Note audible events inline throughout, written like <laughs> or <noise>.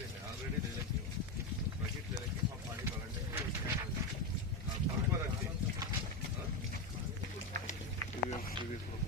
అయిపోయింది. ఆల్రెడీ నెలకి బకెట్ నెలకి మా పాడి పడండి. తక్కువ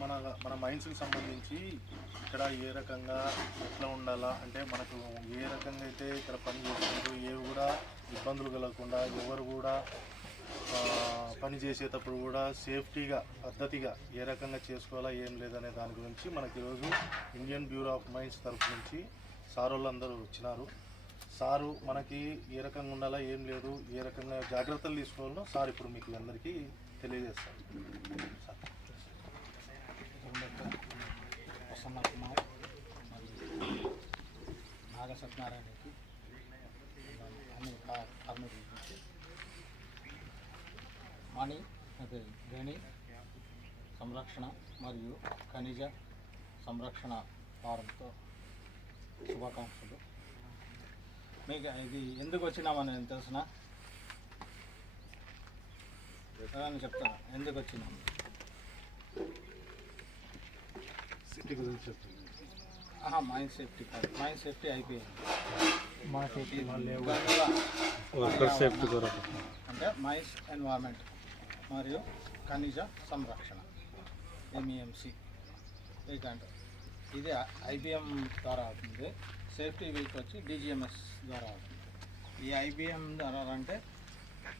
మన మన మైండ్స్కి సంబంధించి ఇక్కడ ఏ రకంగా ఎట్లా ఉండాలా? అంటే మనకు ఏ రకంగా అయితే ఇక్కడ పని చేస్తున్నారు ఏవి కూడా ఇబ్బందులు కలగకుండా ఎవరు కూడా పని చేసేటప్పుడు కూడా సేఫ్టీగా పద్ధతిగా ఏ రకంగా చేసుకోవాలా ఏం లేదనే దాని గురించి మనకి ఈరోజు ఇండియన్ బ్యూరో ఆఫ్ మైన్స్ తరఫు నుంచి సార్ వాళ్ళందరూ వచ్చినారు. సారు మనకి ఏ రకంగా ఉండాలా ఏం లేదు ఏ రకంగా జాగ్రత్తలు తీసుకోవాలో సార్ ఇప్పుడు మీకు అందరికీ తెలియజేస్తారు. సార్ మరియు నాగ సత్యనారాయణకి అన్ని మణి అదే సంరక్షణ మరియు ఖనిజ సంరక్షణ వారంతో శుభాకాంక్షలు. మీకు ఇది ఎందుకు వచ్చినామని తెలిసిన? ఎవరైనా చెప్తారా? ఎందుకు వచ్చినాము ఆహా, మైండ్ సేఫ్టీ కాదు. మైండ్ సేఫ్టీ అయిపోయింది. మా సేఫ్టీ వర్కర్ సేఫ్టీ కొరకు అంటే మైన్స్ ఎన్వైర్మెంట్ మరియు ఖనిజ సంరక్షణ. ఎంఈఎంసి వీకంటే ఇది ఐబిఎం ద్వారా అవుతుంది. సేఫ్టీ వీక్ వచ్చి డిజిఎంఎస్ ద్వారా ఈ ఐబిఎం ద్వారా అంటే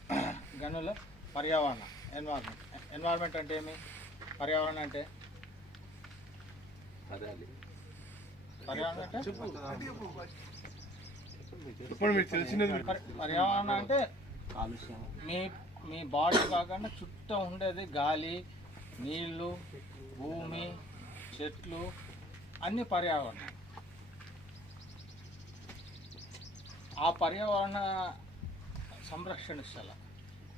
<clears throat> గనుల పర్యావరణ ఎన్వైర్మెంట్ ఎన్వైర్మెంట్ అంటే ఏమి? పర్యావరణం అంటే? పర్యావరణం అంటే? పర్యావరణం అంటే మీ మీ బాడీ కాకుండా చుట్టూ ఉండేది గాలి నీళ్ళు భూమి చెట్లు అన్ని పర్యావరణం. ఆ పర్యావరణ సంరక్షణిస్తాల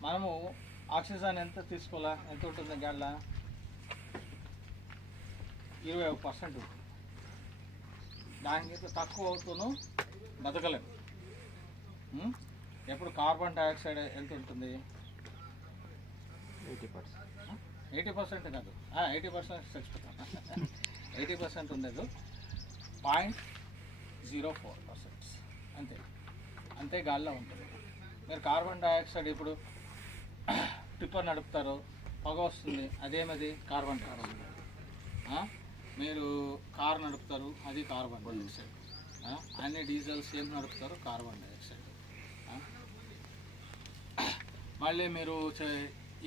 మనము ఆక్సిజన్ ఎంత తీసుకోవాలా? ఎంత ఉంటుంది గాళ్ళ ఇరవై ఒక పర్సెంట్ ఉంటుంది. దానికి తక్కువ అవుతూను బతకలేము? ఎప్పుడు కార్బన్ డైఆక్సైడ్ ఎంత ఉంటుంది? Eighty percent. ఎయిటీ పర్సెంట్ కాదు. ఎయిటీ పర్సెంట్ చచ్చిపోతాం <laughs> ఎయిటీ పర్సెంట్ ఉండదు. Point zero four percent. అంతే. అంతే గాల్లో ఉంటుంది. మీరు కార్బన్ డైఆక్సైడ్ ఇప్పుడు టిప్పర్ నడుపుతారు పొగ వస్తుంది అదేమది? కార్బన్ డైఆక్సైడ్ మీరు కార్ నడుపుతారు అది కార్బన్ డైఆక్సైడ్. అన్ని డీజిల్స్ ఏం నడుపుతారు కార్బన్ డైఆక్సైడ్. మళ్ళీ మీరు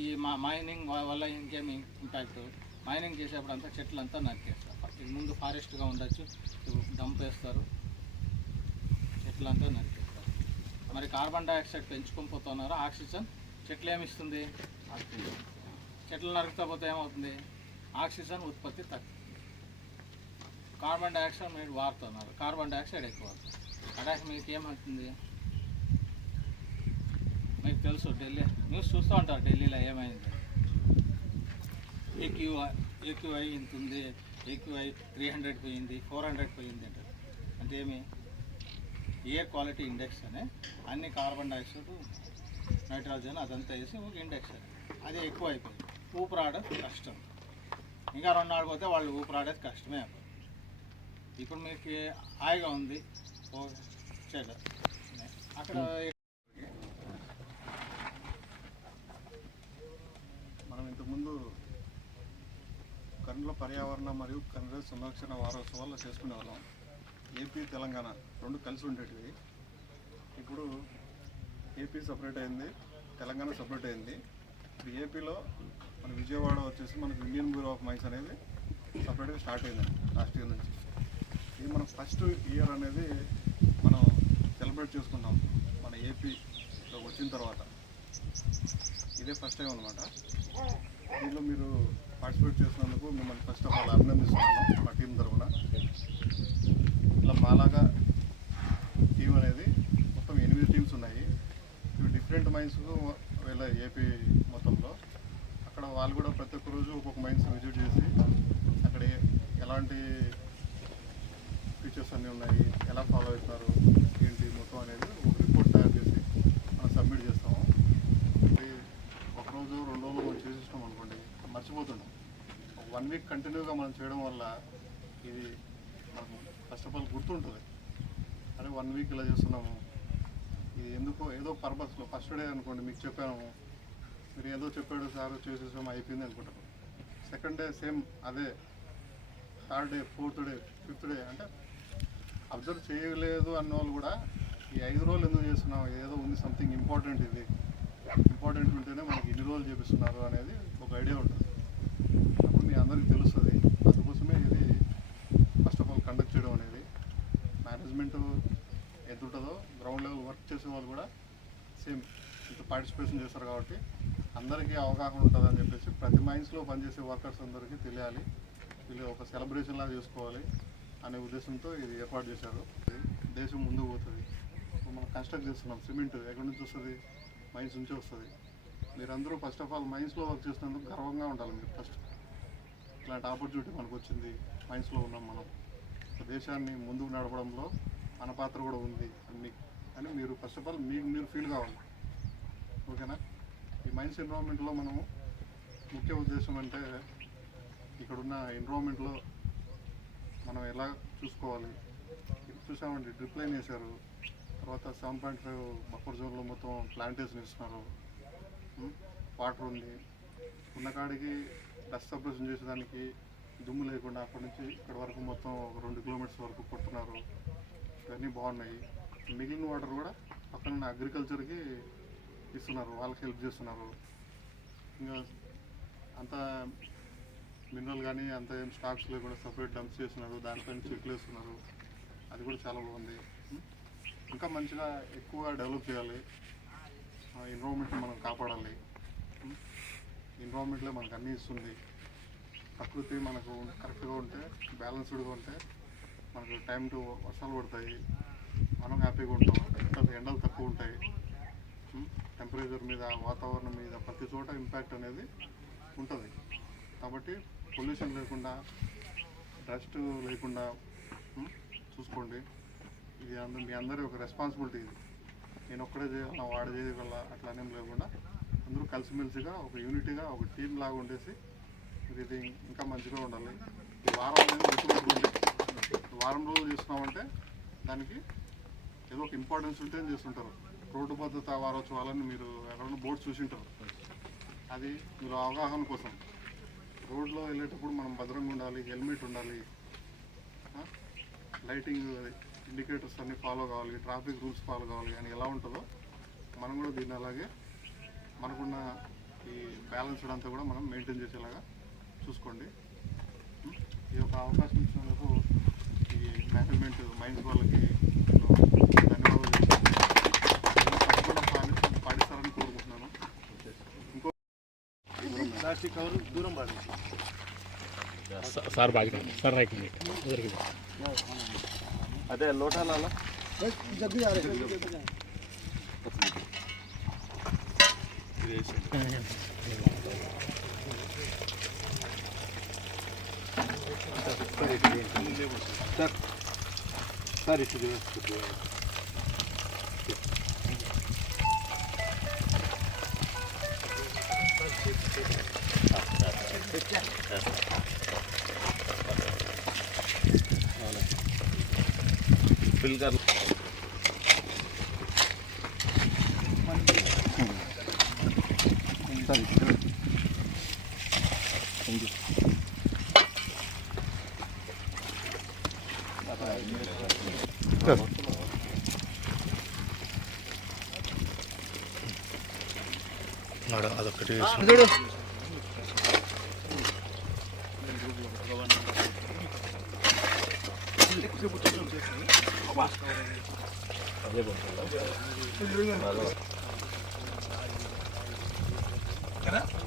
ఈ మా మైనింగ్ వల్ల ఇంకేమి ఇంపాక్ట్ మైనింగ్ చేసేప్పుడు అంతా చెట్లు అంతా నరికేస్తారు. ఇది ముందు ఫారెస్ట్గా ఉండొచ్చు డంప్ వేస్తారు చెట్లంతా నరికేస్తారు. మరి కార్బన్ డైఆక్సైడ్ పెంచుకొని పోతున్నారు. ఆక్సిజన్ చెట్లు ఏమిస్తుంది? చెట్లు నరుకుతా పోతే ఏమవుతుంది? ఆక్సిజన్ ఉత్పత్తి తగ్గుతుంది. కార్బన్ డైఆక్సైడ్ మీరు వాడుతున్నారు. కార్బన్ డైఆక్సైడ్ ఎక్కువ అటాక్ మీకు ఏమవుతుంది? మీకు తెలుసు ఢిల్లీ న్యూస్ చూస్తూ ఉంటారు ఢిల్లీలో ఏమైంది? ఏక్యూఐ ఏక్యూఐ ఇంత ఉంది ఏక్యూఐ త్రీ హండ్రెడ్ పోయింది ఫోర్ హండ్రెడ్ పోయింది అంటారు. అంటే ఏమి? ఎయిర్ క్వాలిటీ ఇండెక్స్ అనే అన్ని కార్బన్ డైఆక్సైడ్ నైట్రోజన్ అదంతా వేసి ఒక ఇండెక్స్. అది ఎక్కువ అయిపోయింది. ఊపిరాడడం కష్టం. ఇంకా రెండు నాడు పోతే వాళ్ళు ఊపిరాడేది కష్టమే ఇప్పుడు మీకు హాయిగా ఉంది. చెడు అక్కడ మనం ఇంతకుముందు కర్నూలు పర్యావరణ మరియు కర్నూలు సంరక్షణ వారోత్సవాలు చేసుకునే వాళ్ళం ఏపీ తెలంగాణ రెండు కలిసి ఉండేటివి. ఇప్పుడు ఏపీ సపరేట్ అయింది తెలంగాణ సపరేట్ అయింది. ఇప్పుడు ఏపీలో మన విజయవాడ వచ్చేసి మనకు ఇండియన్ బ్యూరో ఆఫ్ మైన్స్ అనేది సపరేట్గా స్టార్ట్ అయిందండి లాస్ట్ ఇయర్ నుంచి. ఇది మనం ఫస్ట్ ఇయర్ అనేది మనం సెలబ్రేట్ చేసుకున్నాం మన ఏపీలో వచ్చిన తర్వాత. ఇదే ఫస్ట్ టైం అనమాట దీనిలో మీరు పార్టిసిపేట్ చేసినందుకు మిమ్మల్ని ఫస్ట్ ఆఫ్ ఆల్ అభినందిస్తున్నాను మా టీం తరఫున. ఇట్లా మాలాగా టీం అనేది మొత్తం టీమ్స్ ఉన్నాయి. ఇవి డిఫరెంట్ మైన్స్ వీళ్ళ ఏపీ మొత్తంలో. అక్కడ వాళ్ళు కూడా ప్రతి ఒక్క రోజు ఒక్కొక్క మైన్స్ విజిట్ చేసి అక్కడ ఎలాంటి ఫీచర్స్ అన్నీ ఉన్నాయి ఎలా ఫాలో అవుతున్నారు ఏంటి మొత్తం అనేది ఒక రిపోర్ట్ తయారు చేసి మనం సబ్మిట్ చేస్తాము. ఒకరోజు ఒక రోజు రెండు రోజులు మనం చేసేసినాం అనుకోండి మర్చిపోతున్నాం. వన్ వీక్ కంటిన్యూగా మనం చేయడం వల్ల ఇది మనకు ఫస్ట్ ఆఫ్ ఆల్ గుర్తుంటుంది. అరే వన్ వీక్ ఇలా చేస్తున్నాము ఏదో పర్పస్లో ఫస్ట్ డే అనుకోండి మీకు చెప్పాము. మీరు ఏదో చెప్పాడు సార్ చేసేసాము అయిపోయింది అనుకుంటారు సెకండ్ డే సేమ్ అదే. Third day fourth day fifth day అంటే అబ్జర్వ్ చేయలేదు అన్న వాళ్ళు కూడా ఈ ఐదు రోజులు ఎందుకు చేస్తున్నాం ఏదో ఉంది సంథింగ్ ఇంపార్టెంట్ ఇది. ఇంపార్టెంట్ ఉంటేనే మనకి ఇన్ని రోజులు చేపిస్తున్నారు అనేది ఒక ఐడియా ఉంటుంది. అప్పుడు మీ అందరికీ తెలుస్తుంది. అందుకోసమే ఇది ఫస్ట్ ఆఫ్ ఆల్ కండక్ట్ చేయడం అనేది. మేనేజ్మెంట్ ఎంత ఉంటుందో గ్రౌండ్ లెవెల్ వర్క్ చేసే వాళ్ళు కూడా సేమ్ ఇంత పార్టిసిపేషన్ చేస్తారు కాబట్టి అందరికీ అవగాహన ఉంటుందని చెప్పేసి ప్రతి మైన్స్లో పనిచేసే వర్కర్స్ అందరికీ తెలియాలి. వీళ్ళు ఒక సెలబ్రేషన్ లాగా చేసుకోవాలి అనే ఉద్దేశంతో ఇది ఏర్పాటు చేశారు. దేశం ముందుకు పోతుంది. మనం కన్స్ట్రక్ట్ చేస్తున్నాం. సిమెంట్ ఎక్కడి నుంచి వస్తుంది? మైన్స్ నుంచి వస్తుంది. మీరందరూ ఫస్ట్ ఆఫ్ ఆల్ మైన్స్లో వర్క్ చేసినందుకు గర్వంగా ఉండాలి మీరు ఫస్ట్. ఇట్లాంటి ఆపర్చునిటీ మనకు వచ్చింది. మైన్స్లో ఉన్నాం మనం. దేశాన్ని ముందుకు నడపడంలో మన పాత్ర కూడా ఉంది అన్ని అని మీరు ఫస్ట్ ఆఫ్ ఆల్ మీకు మీరు ఫీల్ కావాలి. ఓకేనా? ఈ మైన్స్ ఎన్విరాన్మెంట్లో మనము ముఖ్య ఉద్దేశం అంటే ఇక్కడున్న ఎన్విరాన్మెంట్లో మనం ఎలా చూసుకోవాలి? ఇప్పుడు చూసామండి డ్రిప్ లైన్ వేశారు. తర్వాత సెవెన్ పాయింట్ ఫైవ్ బఫర్ జోన్లో మొత్తం ప్లాంటేషన్ ఇస్తున్నారు వాటర్ ఉంది. ఉన్న కాడికి డస్ట్ సపరేషన్ చేసేదానికి దుమ్ము లేకుండా అక్కడి నుంచి ఇక్కడ వరకు మొత్తం ఒక రెండు కిలోమీటర్స్ వరకు కొడుతున్నారు. ఇవన్నీ బాగున్నాయి. మిగిలిన వాటర్ కూడా పక్కన అగ్రికల్చర్కి ఇస్తున్నారు. వాళ్ళకి హెల్ప్ చేస్తున్నారు. ఇంకా అంత మినరల్ కానీ అంత ఏం స్టాక్స్ లేకుండా సపరేట్ డంప్స్ చేస్తున్నారు. దానిపైన చెట్లు వేస్తున్నారు. అది కూడా చాలా బాగుంది. ఇంకా మంచిగా ఎక్కువ డెవలప్ చేయాలి. ఎన్విరాన్మెంట్ మనం కాపాడాలి. ఎన్విరాన్మెంట్లో మనకు అన్నీ ఇస్తుంది. ప్రకృతి మనకు కరెక్ట్గా ఉంటే బ్యాలెన్స్డ్గా ఉంటే మనకు టైం టు వర్షాలు పడతాయి. మనం హ్యాపీగా ఉంటాం. ఎండలు ఎండలు తక్కువ ఉంటాయి టెంపరేచర్ మీద వాతావరణం మీద ప్రతి చోట ఇంపాక్ట్ అనేది ఉంటుంది. కాబట్టి పొల్యూషన్ లేకుండా డస్ట్ లేకుండా చూసుకోండి. ఇది అందరూ మీ అందరి ఒక రెస్పాన్సిబిలిటీ ఇది. నేను ఒక్కడే చేయాలి వాడు చేయగల అట్లానేం లేకుండా అందరూ కలిసిమెలిసిగా ఒక యూనిటీగా ఒక టీం లాగా ఉండేసి మీరు ఇది ఇంకా మంచిగా ఉండాలి. ఈ వారం అనేది గుర్తుపెట్టుకోండి. వారం రోజులు చేస్తున్నామంటే దానికి ఏదో ఒక ఇంపార్టెన్స్ ఉంటే చేస్తుంటారు? రోడ్డు భద్రత వారోత్సవాలని మీరు ఎక్కడన్నా బోర్డు చూసింటారు. అది మీరు అవగాహన కోసం. రోడ్లో వెళ్ళేటప్పుడు మనం భద్రంగా ఉండాలి హెల్మెట్ ఉండాలి లైటింగ్ ఇండికేటర్స్ అన్ని ఫాలో కావాలి ట్రాఫిక్ రూల్స్ ఫాలో కావాలి అని ఎలా ఉంటుందో మనం కూడా దీన్ని అలాగే మనకున్న ఈ బ్యాలెన్స్ అంతా కూడా మనం మెయింటైన్ చేసేలాగా చూసుకోండి. ఈ యొక్క అవకాశం ఇచ్చినందుకు ఈ మేనేజ్మెంట్ మైండ్స్ వాళ్ళకి పాటిస్తారని కోరుకుంటున్నాను ఇంకో ప్లాస్టిక్ కవర్ దూరం పడి సార్ బాగా సార్ రైట్ మినిట్ ఎదురుకి అదే లోటాల సార్ 쌀이 지금 Bilgar. 그래서 그래. 그래. 아, 네